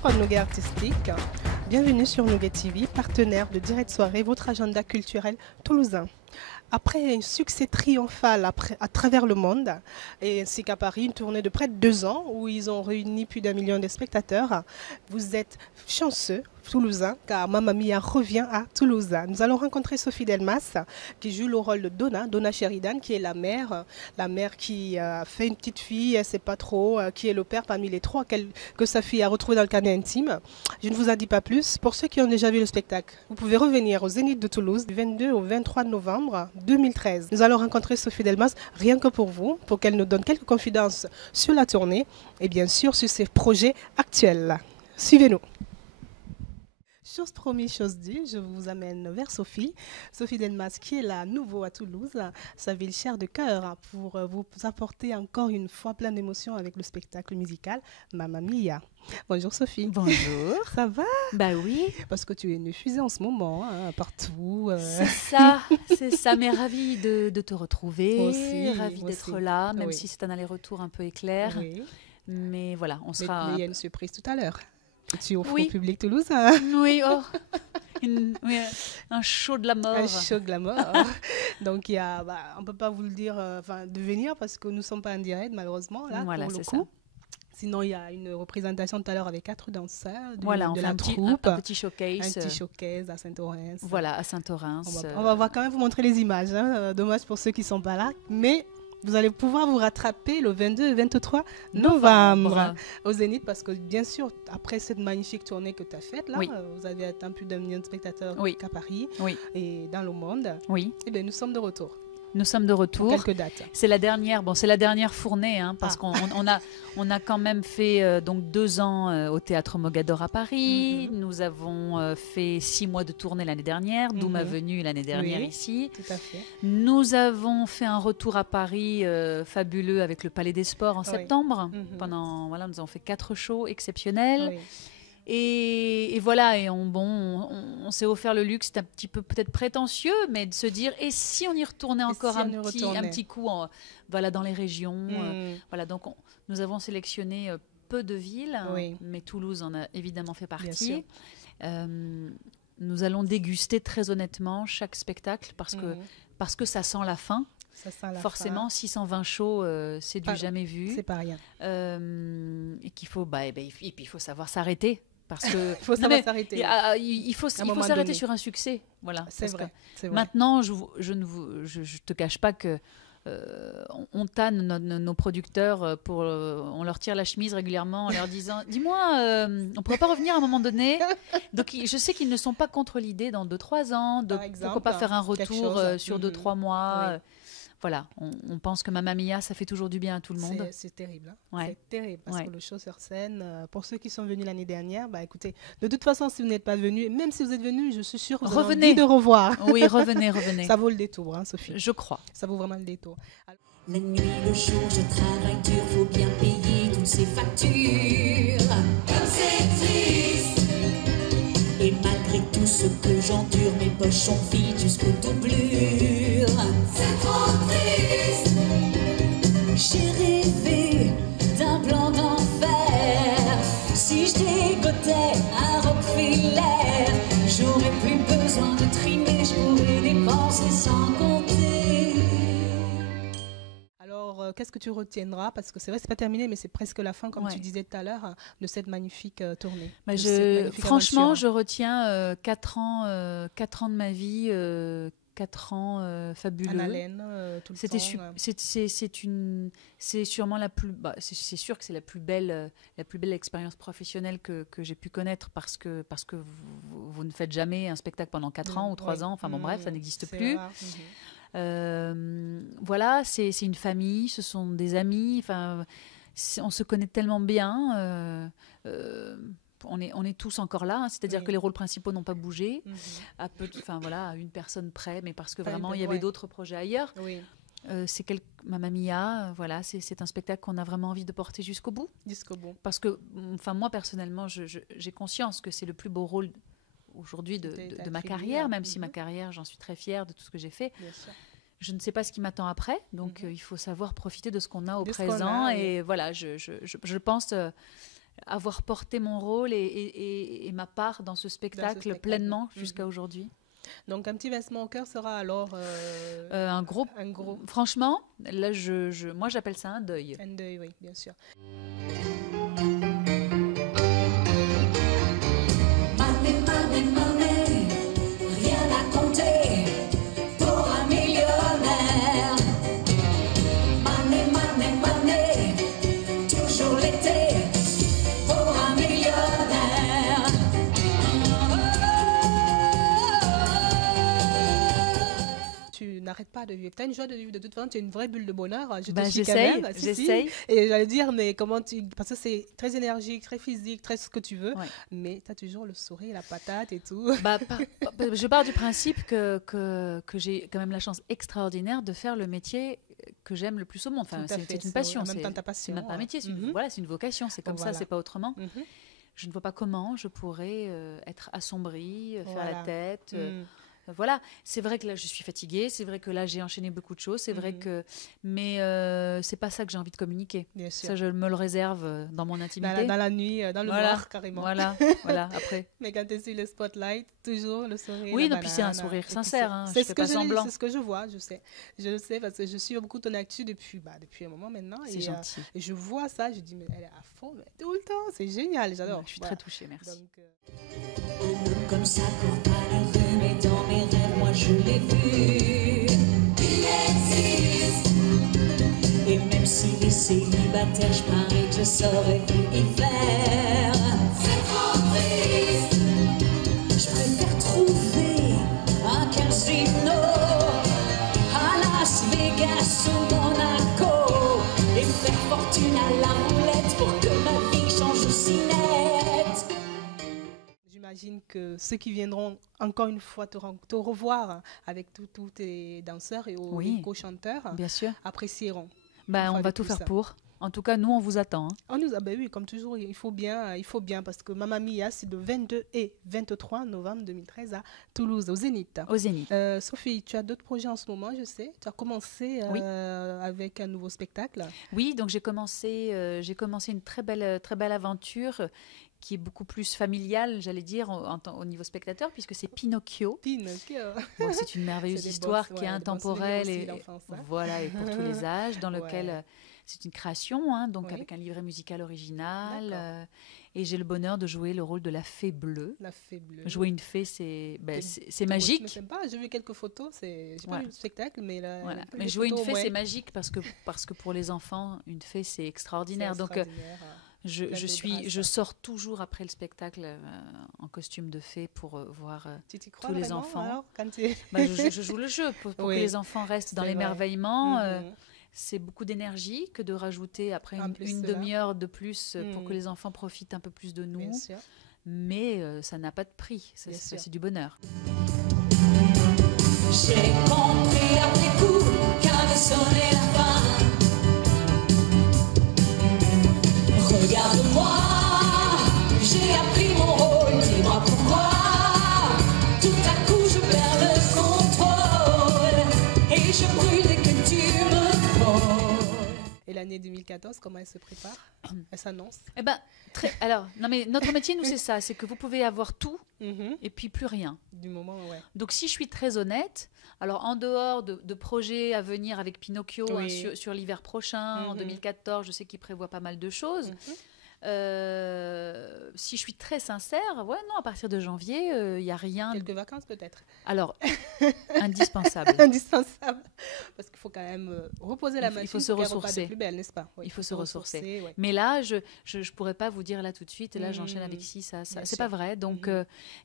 Prod Nougat Artistique. Bienvenue sur Nougat TV, partenaire de Direct Soirée, votre agenda culturel toulousain. Après un succès triomphal à travers le monde, et ainsi qu'à Paris, une tournée de près de 2 ans où ils ont réuni plus d'1 million de spectateurs, vous êtes chanceux, Toulousain, car Mamma Mia revient à Toulouse. Nous allons rencontrer Sophie Delmas, qui joue le rôle de Donna Sheridan, qui est la mère qui fait une petite fille, elle ne sait pas trop, qui est le père parmi les 3 que sa fille a retrouvé dans le carnet intime. Je ne vous en dis pas plus. Pour ceux qui ont déjà vu le spectacle, vous pouvez revenir au Zénith de Toulouse du 22 au 23 novembre 2013. Nous allons rencontrer Sophie Delmas, rien que pour vous, pour qu'elle nous donne quelques confidences sur la tournée et bien sûr sur ses projets actuels. Suivez-nous. Chose promise, chose due, je vous amène vers Sophie. Sophie Delmas, qui est là, nouveau à Toulouse, sa ville chère de cœur, pour vous apporter encore une fois plein d'émotions avec le spectacle musical Mamma Mia. Bonjour Sophie. Bonjour. Ça va? Bah oui. Parce que tu es diffusée en ce moment, hein, partout. C'est ça, mais ravie de te retrouver, ravie d'être là, même si c'est un aller-retour un peu éclair. Oui. Mais voilà, on sera... Mais il y a une surprise tout à l'heure. Tu offres au public toulousain. Oui, un show de la mort. Un show de la mort. Donc, on ne peut pas vous le dire de venir parce que nous ne sommes pas en direct, malheureusement, là, voilà, pour le ça. coup. Sinon, il y a une représentation tout à l'heure avec 4 danseurs de la troupe. Un petit showcase. Un petit showcase à Saint-Orens. Voilà, à Saint-Orens. On va quand même vous montrer les images. Hein. Dommage pour ceux qui ne sont pas là. Mais... vous allez pouvoir vous rattraper le 22 et 23 novembre au Zénith parce que bien sûr, après cette magnifique tournée que tu as faite, là, vous avez atteint plus d'1 million de spectateurs qu'à Paris et dans le monde. Oui. Et bien, nous sommes de retour. Nous sommes de retour. Pour quelques dates. C'est la dernière fournée, hein, parce qu'on a quand même fait donc 2 ans au Théâtre Mogador à Paris. Nous avons fait 6 mois de tournée l'année dernière, d'où ma venue l'année dernière ici. Tout à fait. Nous avons fait un retour à Paris fabuleux avec le Palais des Sports en septembre. Nous avons fait 4 shows exceptionnels. Oui. Et voilà, et on s'est offert le luxe, c'est un petit peu peut-être prétentieux, mais de se dire, et si on y retournait encore un petit coup dans les régions. Donc nous avons sélectionné peu de villes, mais Toulouse en a évidemment fait partie. Nous allons déguster très honnêtement chaque spectacle parce que ça sent la fin. Forcément, 620 shows, c'est du jamais vu. C'est pas rien. Et qu'il faut, et puis il faut savoir s'arrêter. Parce que s'arrêter. Il faut s'arrêter sur un succès. Voilà. C'est vrai. Maintenant, je te cache pas que on tanne nos producteurs on leur tire la chemise régulièrement en leur disant dis-moi, on pourrait pas revenir à un moment donné. Donc je sais qu'ils ne sont pas contre l'idée dans 2-3 ans pourquoi pas faire un retour sur 2-3 mois. Voilà, on pense que Mamma Mia, ça fait toujours du bien à tout le monde. C'est terrible. Hein. C'est terrible parce que le show sur scène, pour ceux qui sont venus l'année dernière, écoutez, de toute façon, si vous n'êtes pas venus, même si vous êtes venus, je suis sûre que vous avez envie de revoir. Oui, revenez. Ça vaut le détour, hein, Sophie. Je crois. Ça vaut vraiment le détour. La nuit, le jour, je travaille dur, faut bien payer toutes ces factures. Comme c'est triste. Et malgré tout ce que j'endure, mes poches sont vides jusqu'aux doublures. C'est trop triste. J'ai rêvé d'un plan d'enfer. Si je dégotais à Rockefeller, j'aurais plus besoin de trimer, je pourrais dépenser sans compter. Alors, qu'est-ce que tu retiendras? Parce que c'est vrai, c'est pas terminé, mais c'est presque la fin, comme tu disais tout à l'heure, de cette magnifique tournée. Franchement, je retiens 4 ans de ma vie, 4 ans fabuleux. En haleine, tout le temps. C'est sûrement la plus... c'est sûr que c'est la plus belle expérience professionnelle que j'ai pu connaître parce que vous ne faites jamais un spectacle pendant 4 ans ou 3 ans. Enfin bref, ça n'existe plus. Voilà, c'est une famille, ce sont des amis. On se connaît tellement bien. On est tous encore là, hein, c'est-à-dire que les rôles principaux n'ont pas bougé, à une personne près, mais parce que vraiment il y avait d'autres projets ailleurs. Mamma Mia, c'est un spectacle qu'on a vraiment envie de porter jusqu'au bout. Parce que, moi personnellement, j'ai conscience que c'est le plus beau rôle aujourd'hui de ma carrière, même si ma carrière, j'en suis très fière de tout ce que j'ai fait. Je ne sais pas ce qui m'attend après, donc il faut savoir profiter de ce qu'on a au présent. Et voilà, je pense avoir porté mon rôle et ma part dans ce spectacle pleinement jusqu'à aujourd'hui. Donc un petit pincement au cœur sera alors un gros. Franchement, là, moi j'appelle ça un deuil. Un deuil, oui, bien sûr. Rien à compter pour un millionnaire. Money, toujours l'été pour un millionnaire. Tu n'arrêtes pas de vivre. Tu as une joie de vivre de toute façon, tu es une vraie bulle de bonheur. J'essaye. Et j'allais dire, mais comment parce que c'est très énergique, très physique, très ce que tu veux, mais tu as toujours le sourire, la patate et tout. Je pars du principe que j'ai quand même la chance extraordinaire de faire le métier que j'aime le plus au monde. Enfin, c'est une passion. En même temps, ta passion. C'est même pas un métier, c'est une vocation. C'est comme ça, c'est pas autrement. Je ne vois pas comment je pourrais être assombrie, faire la tête. Voilà, c'est vrai que là je suis fatiguée, c'est vrai que là j'ai enchaîné beaucoup de choses, c'est vrai que, mais c'est pas ça que j'ai envie de communiquer. Bien sûr. Ça je me le réserve dans mon intimité. Dans la nuit, dans le noir carrément. Voilà, après. Mais quand tu es sur le spotlight, toujours le sourire. Oui, puis c'est un sourire sincère. C'est ce que je vois, je sais. Je le sais parce que je suis beaucoup ton actu depuis un moment maintenant. C'est gentil. Et je vois ça, je dis mais elle est à fond, mais tout le temps, c'est génial, j'adore. Je suis très touchée, merci. Un homme comme ça court pas la rue, mais dans mes rêves, moi je l'ai vu. Il existe. Et même s'il est célibataire, je parie que je saurais y faire. C'est trop triste. Je préfère trouver un casino à Las Vegas ou Monaco et faire fortune à la roulette pour que ma vie change aussi net. J'imagine que ceux qui viendront encore une fois te revoir avec tous tes danseurs et les co-chanteurs bien sûr. Apprécieront. On va tout faire pour. En tout cas, nous, on vous attend. Oui, comme toujours, il faut bien parce que Mamma Mia, c'est le 22 et 23 novembre 2013 à Toulouse, au Zénith. Sophie, tu as d'autres projets en ce moment, je sais. Tu as commencé avec un nouveau spectacle. Oui, donc j'ai commencé une très belle aventure qui est beaucoup plus familiale, j'allais dire, au niveau spectateur, puisque c'est Pinocchio. Bon, c'est une merveilleuse histoire qui est intemporelle et pour tous les âges, dans lequel c'est une création, avec un livret musical original. Et j'ai le bonheur de jouer le rôle de la fée bleue. La fée bleue. Jouer une fée, c'est magique. J'ai vu quelques photos, j'ai pas vu le spectacle, mais mais jouer une fée, c'est magique parce que pour les enfants, une fée, c'est extraordinaire. Donc je sors toujours après le spectacle en costume de fée pour voir tous les enfants. Alors, je joue le jeu pour que les enfants restent dans l'émerveillement. C'est beaucoup d'énergie que de rajouter après une demi-heure de plus pour que les enfants profitent un peu plus de nous. Mais ça n'a pas de prix, c'est du bonheur. J'ai compris après coup qu'avait sonné la fin. Regarde-moi, j'ai appris mon rôle, dis-moi pourquoi. Tout à coup je perds le contrôle et je brûle dès que tu me frôles. Et l'année 2014, comment elle se prépare? Elle s'annonce? Alors, non mais notre métier, nous, c'est ça, c'est que vous pouvez avoir tout et puis plus rien. Du moment, Donc si je suis très honnête, alors en dehors de projets à venir avec Pinocchio sur l'hiver prochain, en 2014, je sais qu'il prévoit pas mal de choses. Si je suis très sincère, à partir de janvier, il n'y a rien. Quelques vacances peut-être. Alors, indispensable. Indispensable. Parce qu'il faut quand même reposer la machine. Il faut se ressourcer. Plus belle, n'est-ce pas? Il faut se ressourcer. Mais là, je ne pourrais pas vous dire là tout de suite. Et là, j'enchaîne avec ça. C'est pas vrai. Donc,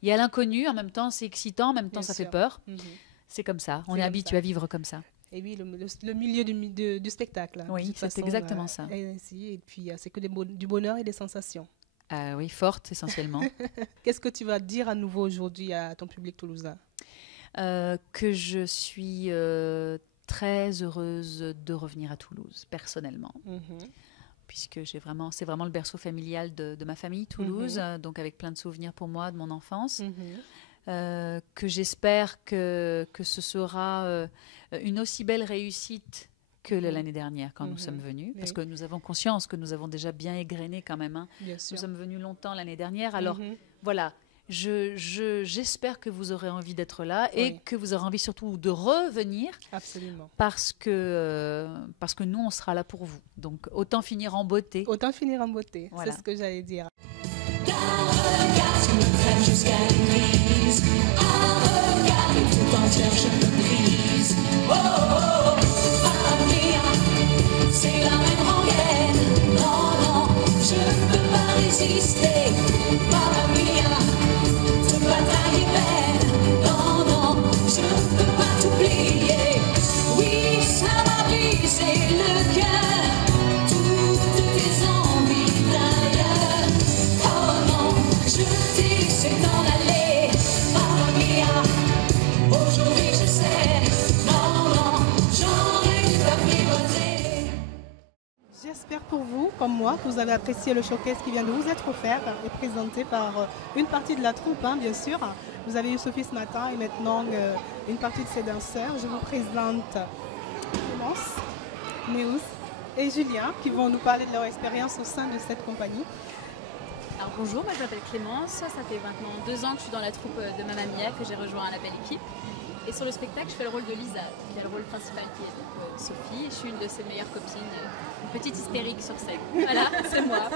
il y a l'inconnu. En même temps, c'est excitant. En même temps, ça fait peur. C'est comme ça. On est habitué à vivre comme ça. Et oui, le milieu du spectacle. Oui, c'est exactement ça. Et puis, c'est que du bonheur et des sensations. Oui, fortes essentiellement. Qu'est-ce que tu vas dire à nouveau aujourd'hui à ton public toulousain? Que je suis très heureuse de revenir à Toulouse, personnellement. Puisque c'est vraiment le berceau familial de ma famille, Toulouse, donc avec plein de souvenirs pour moi de mon enfance. Que j'espère que ce sera une aussi belle réussite que l'année dernière quand nous sommes venus, parce Oui. que nous avons conscience que nous avons déjà bien égrené quand même. Bien sûr. Nous sommes venus longtemps l'année dernière. Alors voilà, j'espère que vous aurez envie d'être là et que vous aurez envie surtout de revenir. Absolument. Parce que nous, on sera là pour vous. Donc autant finir en beauté. Autant finir en beauté, Voilà. c'est ce que j'allais dire. Car regarde, tu me traînes jusqu'à l'église. Ah, regarde, et tout entière je me brise. Oh, oh, oh, Mamma mia, c'est la même rengaine. Non, non, je ne peux pas résister. Mamma mia, toute bataille est belle. Non, non, je ne peux pas t'oublier. Oui, ça m'a brisé le cœur. Toutes tes envies d'ailleurs. Oh non, je t'ai laissé t'en aller. Mamma mia, aujourd'hui je sais. Non, non, j'aurais dû t'apprivoiser. J'espère pour vous, comme moi, que vous avez apprécié le showcase qui vient de vous être offert et présenté par une partie de la troupe, bien sûr. Vous avez eu Sophie ce matin et maintenant une partie de ses danseurs. Je vous présente Clémence, Néous et Julien qui vont nous parler de leur expérience au sein de cette compagnie. Alors bonjour, moi je m'appelle Clémence, ça fait maintenant 2 ans que je suis dans la troupe de Mamma Mia, que j'ai rejoint à la belle équipe. Et sur le spectacle, je fais le rôle de Lisa, qui a le rôle principal qui est donc, Sophie. Je suis une de ses meilleures copines, une petite hystérique sur scène. Voilà, c'est moi,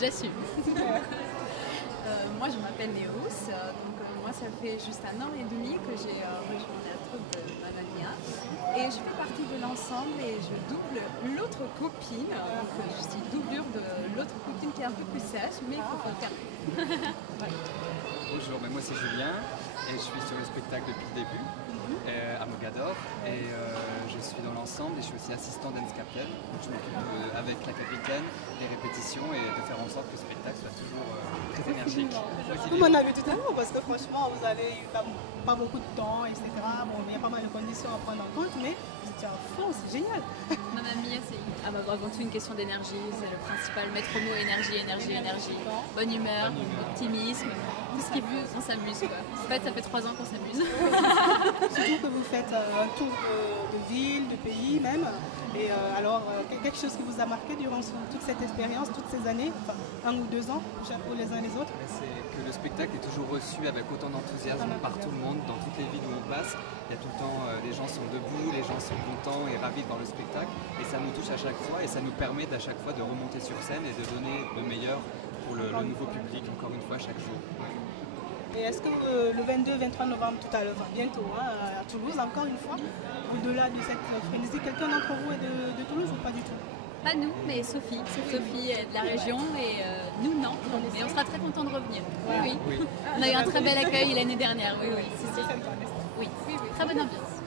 j'assume. Moi je m'appelle Néous, moi ça fait juste 1 an et demi que j'ai rejoint la troupe de Mamma Mia. Et je fais partie de l'ensemble et je double l'autre copine. Donc je suis doublure de l'autre copine qui est un peu plus sèche, mais il faut pas le faire. Voilà. Bonjour, moi c'est Julien et je suis sur le spectacle depuis le début à Mogador et je suis dans l'ensemble et je suis aussi assistant dance captain. Donc je m'occupe avec la capitaine des répétitions et de faire en sorte que le spectacle soit toujours très énergique. Vous m'en avez tout à l'heure parce que franchement, vous avez eu pas beaucoup de temps, etc. Bon, il y a pas mal de conditions à prendre en compte, mais vous étiez à fond, c'est génial. Mamma Mia, c'est avant tout une question d'énergie, c'est le principal maître mot, énergie, énergie, énergie. Bonne humeur, optimisme, tout ce qui veut, on s'amuse quoi. En fait, ça fait 3 ans qu'on s'amuse. Surtout que vous faites un tour de ville, de pays même. Et alors, quelque chose qui vous a marqué durant toute cette expérience, toutes ces années, enfin 1 ou 2 ans, chapeau les uns les autres? C'est que le spectacle est toujours reçu avec autant d'enthousiasme par tout le monde, dans toutes les villes où on passe. Il y a tout le temps, les gens sont debout, les gens sont contents et ravis de voir le spectacle. Et ça nous touche à chaque fois et ça nous permet à chaque fois de remonter sur scène et de donner le meilleur pour le nouveau public, encore une fois, chaque jour. Et est-ce que le 22-23 novembre, tout à l'heure, enfin, bientôt, à Toulouse, encore une fois, au-delà de cette frénésie, quelqu'un d'entre vous est de Toulouse ou pas du tout? Pas nous, mais Sophie. Sophie est de la région et nous, non. Mais on sera très contents de revenir. Oui, oui. On a eu un très bel accueil l'année dernière. Oui, oui. Oui, très bonne ambiance.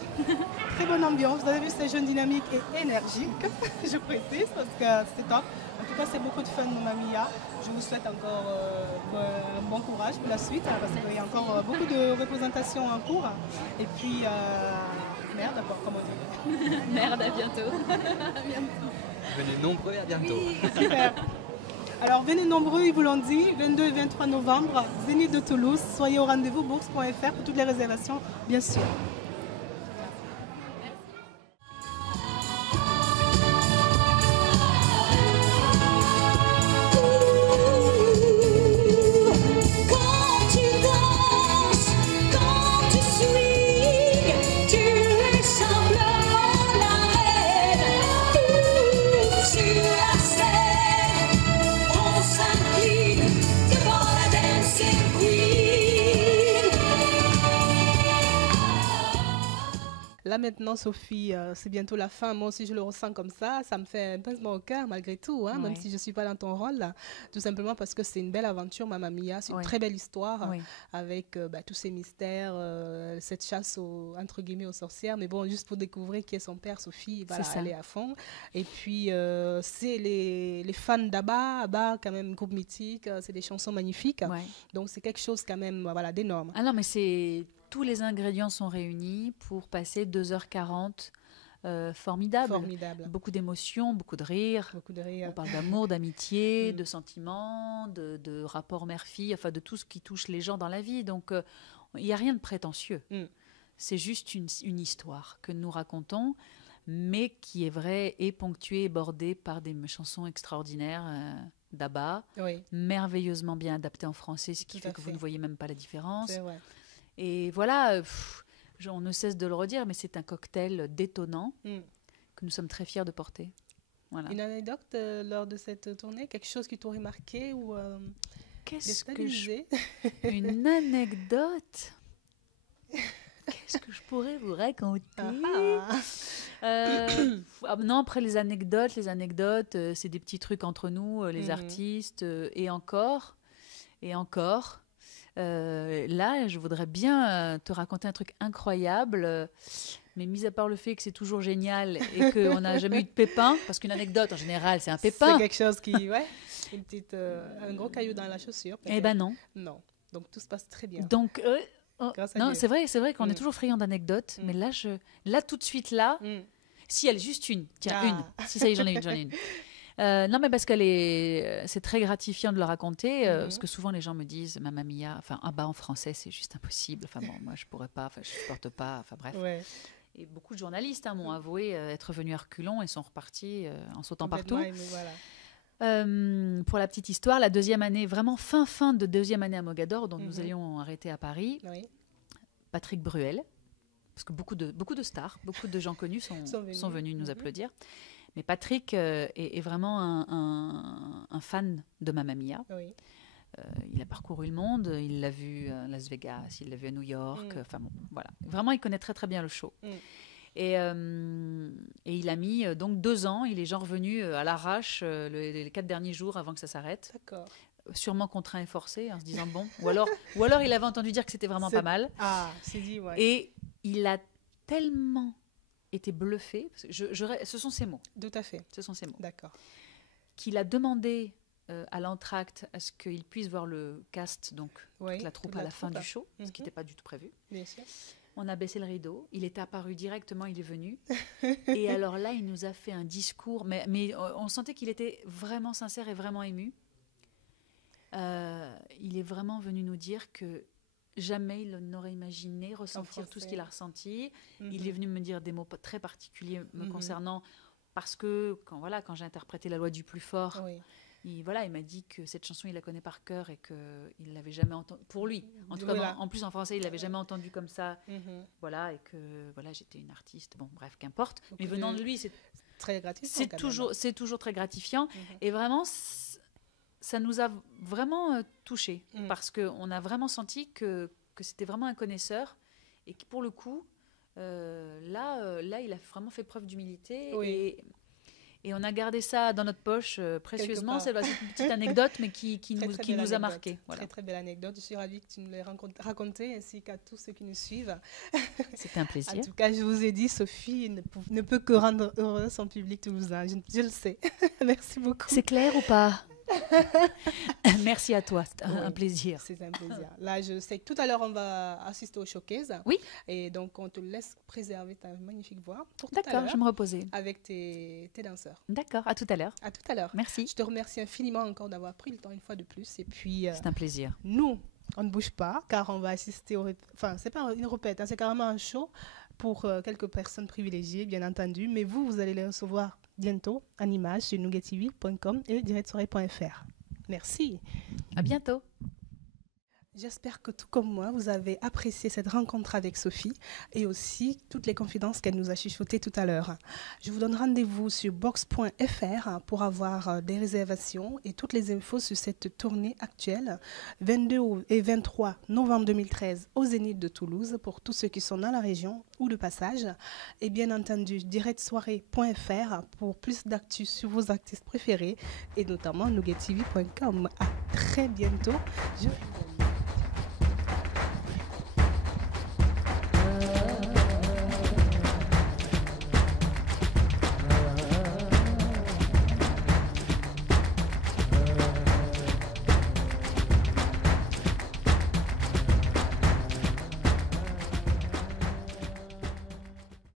Très bonne ambiance. Vous avez vu, ces jeunes dynamiques et énergiques, je précise, parce que c'est top. En tout cas, c'est beaucoup de fun, Mamma Mia. Je vous souhaite encore un bon courage pour la suite, parce qu'il y a encore beaucoup de représentations en cours. Et puis, merde, d'abord, comment dire? Merde, à bientôt. À bientôt. Venez nombreux, à bientôt. Oui, super. Alors, venez nombreux, ils vous l'ont dit, 22 et 23 novembre, Zénith de Toulouse. Soyez au rendez-vous, bourse.fr pour toutes les réservations, bien sûr. Quand tu danses, quand tu swings, tu es simplement la reine. Sur la scène, on s'incline devant la dancing queen. Là maintenant, Sophie, c'est bientôt la fin. Moi aussi, je le ressens comme ça. Ça me fait un pincement au cœur malgré tout, hein, même Oui. si je ne suis pas dans ton rôle. Là. Tout simplement parce que c'est une belle aventure, Mamma Mia. C'est une Oui. très belle histoire Oui. avec tous ces mystères, cette chasse entre guillemets aux sorcières. Mais bon, juste pour découvrir qui est son père, Sophie, voilà, C'est ça. elle est à fond. Et puis, c'est les fans d'Abba. Abba, quand même, groupe mythique. C'est des chansons magnifiques. Ouais. Donc, c'est quelque chose quand même voilà, d'énorme. Ah non, mais tous les ingrédients sont réunis pour passer 2h40 formidables. Formidable. Beaucoup d'émotions, beaucoup de rire. Beaucoup de rire. On parle d'amour, d'amitié, de sentiments, de rapports mère-fille, enfin de tout ce qui touche les gens dans la vie. Donc, il n'y a rien de prétentieux. Mm. C'est juste une histoire que nous racontons. mais qui est vrai et ponctué et bordé par des chansons extraordinaires d'Abba, Oui, merveilleusement bien adaptées en français, ce qui Tout à fait que vous fait. ne voyez même pas la différence. c'est vrai. Et voilà, on ne cesse de le redire, mais c'est un cocktail détonnant Mm. que nous sommes très fiers de porter. Voilà. Une anecdote lors de cette tournée, quelque chose qui t'aurait marqué ou Qu'est-ce que déstabilisé? Une anecdote. Qu'est-ce que je pourrais vous raconter Non, après les anecdotes, c'est des petits trucs entre nous, les Mhm. artistes, et encore. Là, je voudrais bien te raconter un truc incroyable, mais mis à part le fait que c'est toujours génial et qu'on n'a jamais eu de pépin, parce qu'une anecdote, en général, c'est un C'est pépin. quelque chose qui, ouais, un gros caillou dans la chaussure. Eh peut-être. ben non. Non. Donc tout se passe très bien. Donc, Grâce à non, Dieu. c'est vrai qu'on est Mm. toujours friand d'anecdotes, Mm. mais là, tout de suite, là, Mm. si elle est juste une, tiens, Ah. une. Si ça y est, j'en ai une. Non, mais parce c'est très gratifiant de le raconter, parce que souvent les gens me disent, Mamma Mia, enfin, Abba en français, c'est juste impossible. Enfin bon, moi je pourrais pas, enfin je supporte pas, enfin bref. Ouais, Et beaucoup de journalistes m'ont avoué être venus à reculons et sont repartis en sautant complètement partout. aimé, voilà. Pour la petite histoire, la deuxième année, vraiment fin de deuxième année à Mogador, dont nous Mhm. allions arrêter à Paris, Oui. Patrick Bruel, parce que beaucoup de stars, beaucoup de gens connus sont venus nous Mhm. applaudir. Mais Patrick est vraiment un fan de Mamma Mia. Oui. Il a parcouru le monde, il l'a vu à Las Vegas, il l'a vu à New York, Mm. enfin bon, voilà. Vraiment, il connaît très très bien le show. Mm. Et il a mis donc 2 ans, il est genre revenu à l'arrache les 4 derniers jours avant que ça s'arrête. D'accord. Sûrement contraint et forcé, en se disant bon, ou alors il avait entendu dire que c'était vraiment C'est- pas mal. Ah, c'est dit, ouais. Et il a tellement été bluffé, parce que ce sont ses mots, Tout à fait. D'accord. qu'il a demandé à l'entracte à ce qu'il puisse voir le cast, donc Oui. toute la troupe toute à la la fin troupe, du show, ce qui Mhm. n'était pas du tout prévu. Bien sûr. On a baissé le rideau, il est apparu directement, il est venu. Et alors là, il nous a fait un discours, mais on sentait qu'il était vraiment sincère et vraiment ému. Il est vraiment venu nous dire que jamais il n'aurait imaginé ressentir tout ce qu'il a ressenti. Il est venu me dire des mots très particuliers me Mhm. concernant, parce que quand j'ai interprété La loi du plus fort, Oui. il m'a dit que cette chanson, il la connaît par cœur et qu'il ne l'avait jamais entendue. Pour lui, en tout cas, Voilà. en plus en français, il ne l'avait jamais entendue comme ça. Mhm. Voilà, et que j'étais une artiste. Bon, bref, qu'importe. Donc, Mais venant de lui, Très gratifiant. c'est quand même. toujours très gratifiant. Mhm. Et vraiment, ça nous a vraiment touchés. Mm. Parce qu'on a vraiment senti que c'était vraiment un connaisseur. Et que pour le coup, là, il a vraiment fait preuve d'humilité. Oui. Et on a gardé ça dans notre poche précieusement. part. C'est une petite anecdote, mais qui Très, nous, très qui belle nous a anecdote. marqués. Voilà. Très, très belle anecdote. Je suis ravie que tu nous l'aies racontée, ainsi qu'à tous ceux qui nous suivent. C'était un En plaisir. tout cas, je vous ai dit, Sophie ne peut que rendre heureux son public toulousain. Je le sais. Merci beaucoup. C'est clair ou pas? Merci à toi, c'était un Oui. plaisir. C'est un plaisir. Là, je sais que tout à l'heure, on va assister au showcase. Oui. Et donc, on te laisse préserver ta magnifique voix pour tout à D'accord, l'heure je vais me reposer. avec tes danseurs. D'accord, à tout à l'heure. À tout à l'heure. Merci. Je te remercie infiniment encore d'avoir pris le temps une fois de plus. Et puis, C'est un plaisir. nous, on ne bouge pas car on va assister au... Enfin, c'est pas une répète, hein, c'est carrément un show pour quelques personnes privilégiées, bien entendu. Mais vous allez les recevoir bientôt en images sur nougatv.com et directsoirée.fr. Merci. À bientôt. J'espère que tout comme moi, vous avez apprécié cette rencontre avec Sophie et aussi toutes les confidences qu'elle nous a chuchotées tout à l'heure. Je vous donne rendez-vous sur box.fr pour avoir des réservations et toutes les infos sur cette tournée actuelle, 22 et 23 novembre 2013 au Zénith de Toulouse pour tous ceux qui sont dans la région ou de passage. Et bien entendu, directsoirée.fr pour plus d'actu sur vos artistes préférés et notamment nougatv.com. À très bientôt. Je vous